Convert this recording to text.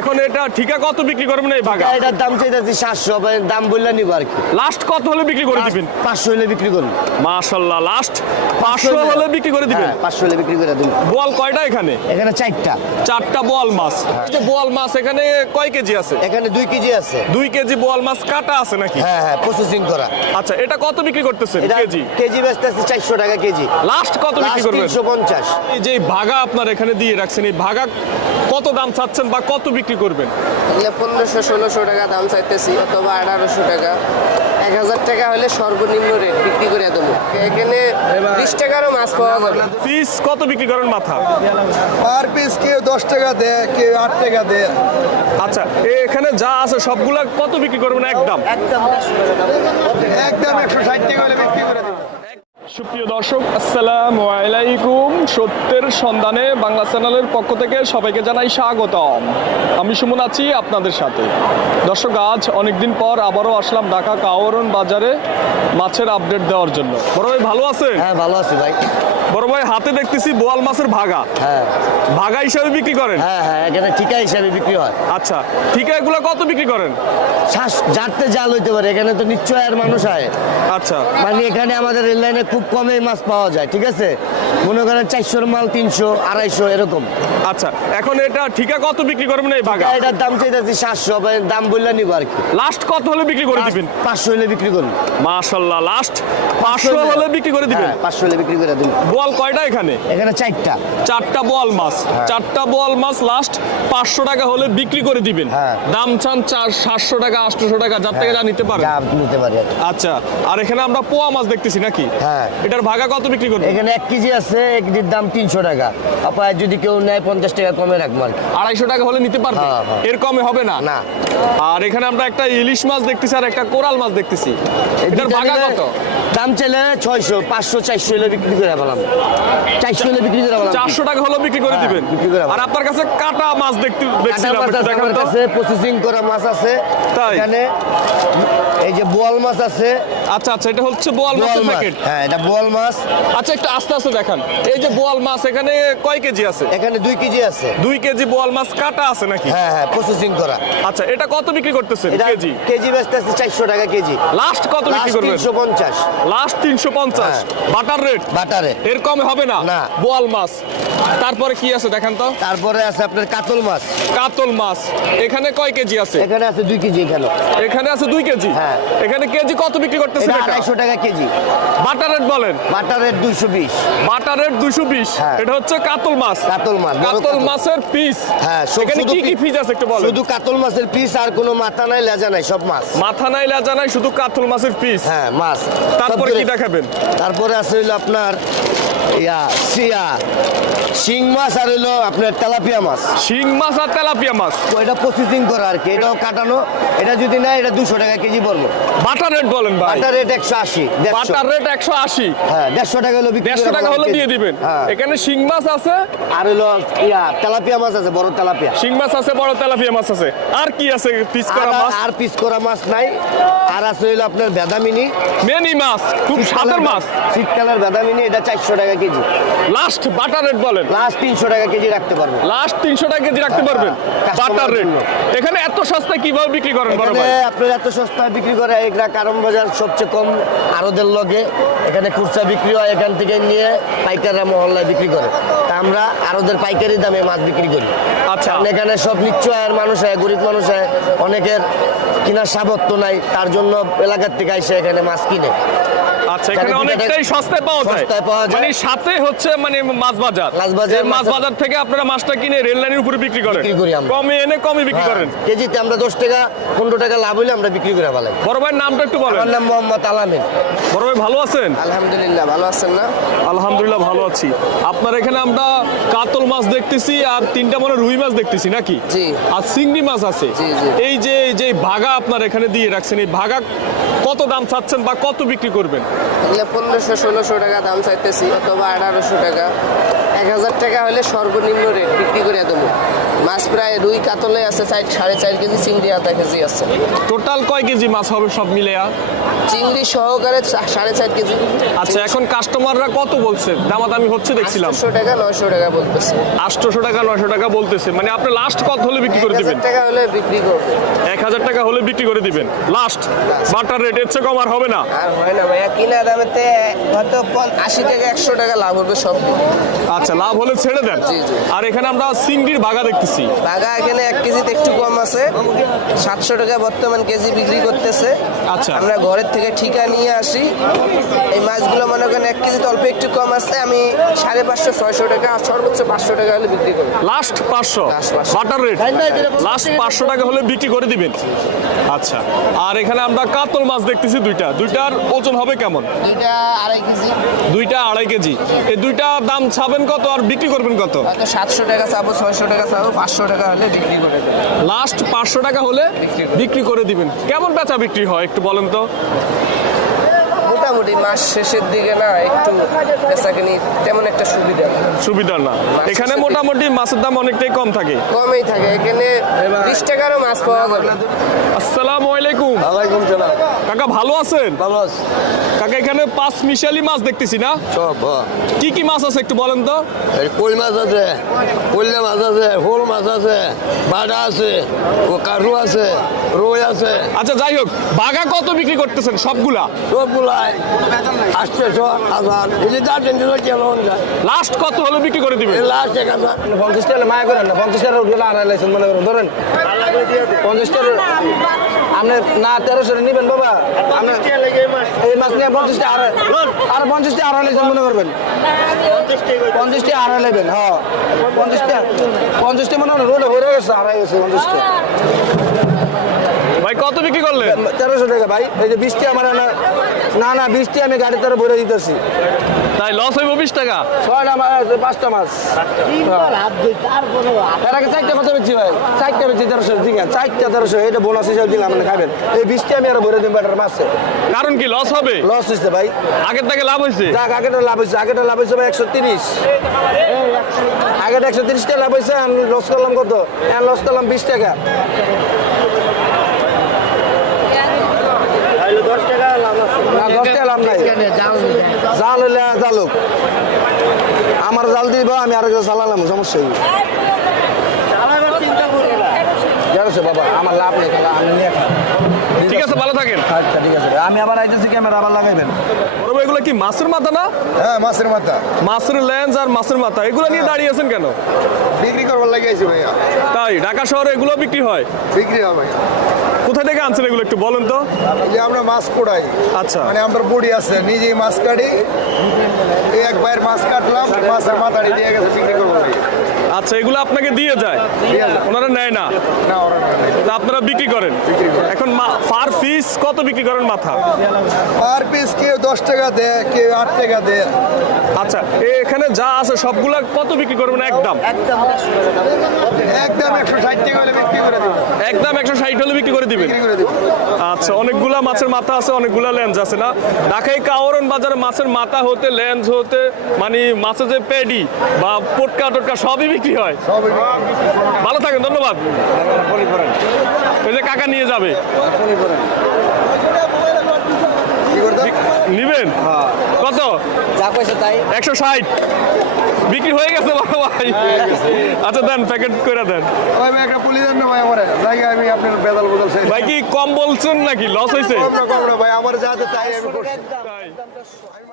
এখন এটা ঠিকা কত বিক্রি করবেন এই ভাগা এটার দাম চাইতেছি সাতশো দাম বললে নিবো আর কি। লাস্ট কত হলে বিক্রি করে দিবেন? পাঁচশো হলে বিক্রি করুন। মাশাল্লাহ লাস্ট পাঁচশো হলে বিক্রি করে দিবেন? হ্যাঁ, পাঁচশো হলে বিক্রি করে দিন বোয়াল কয়টা এখানে? এখানে চারটা। চারটা বোয়াল মাছ। এই যে বোয়াল মাছ এখানে কয় কেজি আছে? এখানে দুই কেজি আছে। দুই কেজি বোয়াল মাছ কাটা আছে নাকি? হ্যাঁ হ্যাঁ প্রসেসিং করা। আচ্ছা এটা কত বিক্রি করতেছেন কেজি? কেজি বেচতে আছে চারশো টাকা কেজি। লাস্ট কত বিক্রি করবেন? তিনশো পঞ্চাশ। এই যে ভাগা আপনার এখানে দিয়ে রাখছেন এই ভাগা কত দাম চাচ্ছেন বা কত বিক্রি করবেন? এগুলো পনেরোশো ষোলোশো টাকা দাম চাইতেছি অথবা আঠারোশো টাকা। এক হাজার টাকা হলে সর্বনিম্ন রেট বিক্রি করে দেবো। এখানে বিশ টাকারও মাছ পাওয়া যাবে। পিস কত বিক্রি করেন মাথা? পার পিস কেউ দশ টাকা দেয় কেউ আট টাকা দেয়। আচ্ছা এ- এখানে যা আছে সবগুলা কত বিক্রি করবেন একদম? একদম একশো ষাট টাকা হলে বিক্রি করে দেবো। সুপ্রিয় দর্শক আসসালামু আলাইকুম। সত্যের সন্ধানে বাংলা চ্যানেলের পক্ষ থেকে সবাইকে জানাই স্বাগতম। আমি সুমন আছি আপনাদের সাথে। দর্শক আজ অনেকদিন পর আবারও আসলাম ঢাকা কাওয়ারন বাজারে মাছের আপডেট দেওয়ার জন্য। বড় ভাই ভালো আছে হ্যাঁ ভালো আছি ভাই। বড় ভাই হাতে দেখতেছি বোয়াল মাছের ভাগা। হ্যাঁ। ভাগা হিসাবে বিক্রি করেন? হ্যাঁ হ্যাঁ এখানে ঠিকা হিসাবে বিক্রি হয়। আচ্ছা ঠিক এগুলো কত বিক্রি করেন? শ্বাস যাতে জাল হইতে পারে এখানে তো নিশ্চয় আর মানুষ হয় আচ্ছা। মানে এখানে আমাদের রেল লাইনে খুব কমে মাছ পাওয়া যায় ঠিক আছে? মনে করেন চারশোর মাল তিনশো আড়াইশো এরকম। আচ্ছা এখন এটা ঠিকা কত বিক্রি করবেন এই ভাগা এটার দাম চাইতেছি সাতশো দাম বললে নিবো আর কি। লাস্ট কত হলে বিক্রি করে দিবেন? পাঁচশো হলে বিক্রি করুন। মাশাল্লাহ লাস্ট পাঁচশো হলে বিক্রি করে দিবেন? হ্যাঁ, পাঁচশো হলে বিক্রি করে দিন বোয়াল কয়টা এখানে? এখানে চারটা। চারটা বোয়াল মাছ। চারটা বোয়াল মাছ লাস্ট পাঁচশো টাকা হলে বিক্রি করে দিবেন। হ্যাঁ। দাম চান চার সাতশো টাকা আটশো টাকা যার থেকে যা নিতে পারেন। যা নিতে পারি। আচ্ছা আর এখানে আমরা পোয়া মাছ দেখতেছি নাকি? হ্যাঁ। এটার ভাগা কত বিক্রি করবেন? এখানে এক কেজি আছে এক কেজির দাম তিনশো টাকা। আপনার যদি কেউ নেয় পঞ্চাশ টাকা কমে রাখব আড়াইশো টাকা হলে নিতে পারবে? হ্যাঁ, হ্যাঁ। এর কমে হবে না? না। আর এখানে আমরা একটা ইলিশ মাছ দেখতেছি আর একটা কোরাল মাছ দেখতেছি। এটার ভাগা কত? দাম চাইলে ছয়শো পাঁচশো চারশো হলে বিক্রি করে পেলাম চারশো হলে বিক্রি করে চারশো টাকা হলে বিক্রি করে হ্যাঁ, দিবেন। বিক্রি করে আর আপনার কাছে কাটা মাছ দেখতে। কাছে প্রসেসিং করা মাছ আছে। তাই? এখানে এই যে বোয়াল মাছ আছে আচ্ছা আচ্ছা এটা হচ্ছে বোয়াল বোয়াল মাছের প্যাকেট। হ্যাঁ এটা বোয়াল মাছ। আচ্ছা একটু আস্তে আস্তে দেখান। এই যে বোয়াল মাছ এখানে কয় কেজি আছে? এখানে দুই কেজি আছে। দুই কেজি বোয়াল মাছ কাটা আছে নাকি? হ্যাঁ হ্যাঁ প্রসেসিং করা। আচ্ছা এটা কত বিক্রি করতেছেন? কেজি? কেজি বেচতে চারশো টাকা কেজি। লাস্ট কত বিক্রি করবেন? তিনশো পঞ্চাশ। লাস্ট তিনশো পঞ্চাশ। বাটার রেট বাটারে এর কমে হবে না? না। বোয়াল মাছ। তারপরে কি আছে দেখেন তো? তারপরে আছে আপনার কাতল মাছ। কাতল মাছ। এখানে কয় কেজি আছে? এখানে আছে দুই কেজি এখানে। এখানে আছে দুই কেজি? হ্যাঁ। এখানে কেজি কত বিক্রি করতেছেন এটা এটা আড়াইশো টাকা কেজি। বাটার রেট বলেন। বাটার রেট দুইশো বিশ। বাটার রেট দুশো বিশ। হ্যাঁ। এটা হচ্ছে কাতল মাছ। কাতল মাছ, কাতল। মাছের পিস হ্যাঁ এখানে কি কি পিস আছে একটু বলেন। শুধু কাতল মাছের পিস আর কোনো মাথা নাই লেজা নাই সব মাছ। মাথা নাই লেজা নাই শুধু কাতল মাছের পিস হ্যাঁ মাছ। তারপরে কি দেখাবেন? তারপরে আছে হলো আপনার ইয়া সিয়া। শিং মাছ আর হইল আপনার তেলাপিয়া মাছ। শিং মাছ আর তেলাপিয়া মাছ। তো এটা প্রসেসিং করা আর কি এটাও কাটানো। এটা যদি না এটা দুশো টাকা কেজি পড়ব। বাটার রেট বলেন ভাই। বাটার রেট একশো আশি বাটার রেট একশো আশি। হ্যাঁ দেড়শো টাকা হলো দেড়শো টাকা আমার দিয়ে দিবেন। হ্যাঁ। এখানে শিং মাছ আছে। আর ইয়া তেলাপিয়া মাছ আছে বড় তেলাপিয়া। শিং মাছ আছে বড় তেলাপিয়া মাছ আছে। আর কি আছে পিস করা মাছ? আর পিস করা মাছ নাই। আর আছে হইল আপনার বেদামিনি। মেনি মাছ খুব মাছ। শীতকালের বেদামিনি এটা চারশো টাকা কেজি। লাস্ট বাটার রেট বলেন। লাস্ট তিনশো টাকা কেজি রাখতে পারব। লাস্ট তিনশো টাকা কেজি রাখতে পারবেন। বাটার রেট। এখানে এত সস্তায় কীভাবে বিক্রি করেন আপনার এত সস্তায় বিক্রি করে এগুলা কারণ বাজার সবচেয়ে কম আরদের লগে। এখানে খুচরা বিক্রি হয় এখান থেকে নিয়ে পাইকাররা মহল্লায় বিক্রি করে। তা আমরা আরদের পাইকারি দামে মাছ বিক্রি করি। আচ্ছা। এখানে সব নিচ্ছ আয়ের মানুষ হয় গরিব মানুষ হয়। অনেকের কেনার সামর্থ্য নাই তার জন্য এলাকার থেকে এসে এখানে মাছ কিনে। আচ্ছা এখানে অনেকটাই সস্তায় পাওয়া যায়। সস্তায় পাওয়া যায়। মানে সাথে হচ্ছে মানে মাছ বাজার। মাছ বাজার, মাছ বাজার। থেকে আপনারা মাছটা কিনে রেল লাইনের উপরে বিক্রি করেন। বিক্রি করি আমরা। কমে এনে কমে বিক্রি হ্যাঁ, করেন। কেজিতে আমরা দশ টাকা পনেরো টাকা লাভ হইলে আমরা বিক্রি করে ফেলাই। বড় ভাইয়ের নামটা একটু বলেন। আমার নাম মোহাম্মদ আলামিন। বড় ভাই ভালো আছেন? আলহামদুলিল্লাহ ভালো আছেন না? আলহামদুলিল্লাহ ভালো আছি। আপনার এখানে আমরা কাতল মাছ দেখতেছি আর তিনটা মনে রুই মাছ দেখতেছি নাকি? জি। আর চিংড়ি মাছ আছে। জি, জি। এই যে এই যে ভাগা আপনার এখানে দিয়ে রাখছেন এই ভাগা কত দাম চাচ্ছেন বা কত বিক্রি করবেন? পনেরোশো, ষোলোশো টাকা দাম চাইতেছি, অথবা আঠারোশো টাকা। এক হাজার টাকা হলে সর্বনিম্ন রেট বিক্রি করে দেবো। মাছ প্রায় রুই কাতলে আছে চার সাড়ে চার কেজি চিংড়ি আধা কেজি আছে। টোটাল কয় কেজি মাছ হবে সব মিলেয়া চিংড়ি সহকারে সাড়ে চার কেজি। আচ্ছা এখন কাস্টমাররা কত বলছে? দামাদামি হচ্ছে দেখছিলাম। আটশো টাকা নয়শো টাকা বলতেছে। আটশোশো টাকা নয়শো টাকা বলতেছে। মানে আপনি লাস্ট কত হলে বিক্রি করে দিবেন? টাকা হলে বিক্রি করব। এক হাজার টাকা হলে বিক্রি করে দিবেন। লাস্ট বাটার রেট এর চেয়ে কম আর হবে না? আর হয় না ভাইয়া কিনা দামেতে হয়তো আশি থেকে একশো টাকা লাভ হবে সব আচ্ছা লাভ হলে ছেড়ে দেন। আর এখানে আমরা চিংড়ির বাগা দেখতেছি। বাঘা এখানে এক কেজিতে একটু কম আছে। সাতশো টাকা বর্তমান কেজি বিক্রি করতেছে। আচ্ছা। আমরা ঘরের থেকে ঠিকা নিয়ে আসি। এই মাছগুলো মনে করেন এক কেজিতে অল্প একটু কম আছে। আমি সাড়ে পাঁচশো ছয়শো টাকা আর সর্বোচ্চ পাঁচশো টাকা হলে বিক্রি করি। লাস্ট পাঁচশো? Last 500 বাটার রেট লাস্ট পাঁচশো টাকা হলে বিক্রি করে দিবেন। আচ্ছা। আর এখানে আমরা কাতল মাছ দেখতেছি দুইটা। দুইটার ওজন হবে কেমন? দুইটা আড়াই কেজি। দুইটা আড়াই কেজি। এই দুইটা দাম ছাবেন কত আর বিক্রি করবেন কত? সাতশো টাকা চাবো ছয়শো টাকা চাবো পাঁচশো টাকা হলে বিক্রি করে লাস্ট পাঁচশো টাকা হলে বিক্রি করে দিবেন। কেমন বেচা বিক্রি হয় একটু বলেন তো? মোটামুটি মাস শেষের দিকে না একটু বেচাকেনি তেমন একটা সুবিধা না। সুবিধা না। এখানে মোটামুটি মাছের দাম অনেকটাই কম থাকে। কমই থাকে এখানে বিশ টাকারও মাছ পাওয়া যাবে। আসসালামু আলাইকুম সালাম। কাকা ভালো আছেন? ভালো আছি। কাকা এখানে পাঁচ মিশালি মাছ দেখতেছি না? সব হ্যাঁ। কি কি মাছ আছে একটু বলেন তো? এই কই মাছ আছে? কইলে মাছ আছে হোল মাছ আছে বাডা আছে ও কারু আছে রই আছে। আচ্ছা যাই হোক বাঘা কত বিক্রি করতেছেন সবগুলা? সবগুলাই আটশোশো হাজার। এই যে যায় লাস্ট কত হলে বিক্রি করে দিবেন? লাস্ট এক হাজার। পঞ্চাশ টাকা মায়া করেন না পঞ্চাশ টাকা উঠলে আড়াই লাইছেন মনে করেন ধরেন। পঞ্চাশ টাকা আপনি না তেরোশো নেবেন বাবা। আপনি এই মাছ নিয়ে পঞ্চাশটা আড়াই আর পঞ্চাশটি আড়াই লাইছেন মনে করবেন। পঞ্চাশটি আড়াই লাইবেন হ্যাঁ। পঞ্চাশটা পঞ্চাশটি মনে হয় রোড হয়ে গেছে আড়াই গেছে পঞ্চাশ টাকা ভাই কত বিক্রি করলেন? তেরোশো টাকা ভাই। এই যে বৃষ্টি আমার না না না বৃষ্টি আমি গাড়ি তারা ভরে দিতেছি। তাই লস হইব বিশ টাকা? ছয়টা মাছ পাঁচটা মাছ। এর আগে চারটা কথা বেচছি ভাই? চারটা বেচছি তেরোশো ঠিক আছে। চারটা তেরোশো এটা বোনাস হিসাবে দিলাম মানে খাবেন এই বৃষ্টি আমি আরও ভরে দিন ব্যাটার মাছে। কারণ কি লস হবে? লস হয়েছে ভাই। আগের থেকে লাভ হয়েছে যাক আগেটা লাভ হয়েছে আগেটা লাভ হয়েছে ভাই একশো তিরিশ। আগেটা একশো তিরিশ টাকা লাভ হয়েছে আমি লস করলাম কত? হ্যাঁ লস করলাম বিশ টাকা। না দশ টাকা নাই। জাল হইলে জালুক আমার জাল দিব আমি আরেকজন চালালাম সমস্যা নেই বাবা আমার লাভ নেই তাহলে আমি নিয়ে ঠিক আছে ভালো থাকেন। আচ্ছা ঠিক আছে আমি আবার আইতেছি ক্যামেরা আবার লাগাইবেন। বড় এগুলো কি মাছের মাথা না? হ্যাঁ মাছের মাথা। মাছের লেন্স আর মাছের মাথা এগুলো নিয়ে দাঁড়িয়ে আছেন কেন? বিক্রি করবার লাগে ভাইয়া। তাই ঢাকা শহরে এগুলো বিক্রি হয়? বিক্রি হবে ভাইয়া। কোথায় থেকে আনছেন এগুলো একটু বলেন তো? যে আমরা মাছ কোড়াই। আচ্ছা। মানে আমার বুড়ি আছে নিজেই মাছ কাটি। এই এক ভাইয়ের মাছ কাটলাম মাছের মাথাটি দিয়ে গেছে বিক্রি করব। আচ্ছা এগুলো আপনাকে দিয়ে যায়? ওনারা নেয় না। তা আপনারা বিক্রি করেন? এখন পার পিস কত বিক্রি করেন মাথা? পার পিস কেউ দশ টাকা দেয় কেউ আট টাকা দেয়। আচ্ছা এখানে যা আছে সবগুলা কত বিক্রি করবেন একদম একদম একশো ষাট টাকা হলে বিক্রি করে দেবো। একদম একশো ষাট হলে বিক্রি করে দিবেন? বিক্রি করে দেবো। আচ্ছা অনেকগুলা মাছের মাথা আছে অনেকগুলা লেন্স আছে না? ঢাকায় কাওরন বাজারে মাছের মাথা হতে লেন্স হতে মানে মাছের যে পেডি বা পটকা টটকা সবই বিক্রি হয়? ভালো থাকেন ধন্যবাদ। ওই যে কাকা নিয়ে যাবে। নিবেন? কত? যা পয়সা তাই। একশো ষাট। বিক্রি হয়ে গেছে বাবা ভাই। আচ্ছা দেন প্যাকেট করে দেন। ভাই ভাই একটা পুলিশ দেন না ভাই আমার। আমি আপনার বেদাল বদল চাই। ভাই কি কম বলছেন নাকি? লস হয়েছে কম না কম না ভাই আমার যাতে তাই আমি করছি। তাই। আমি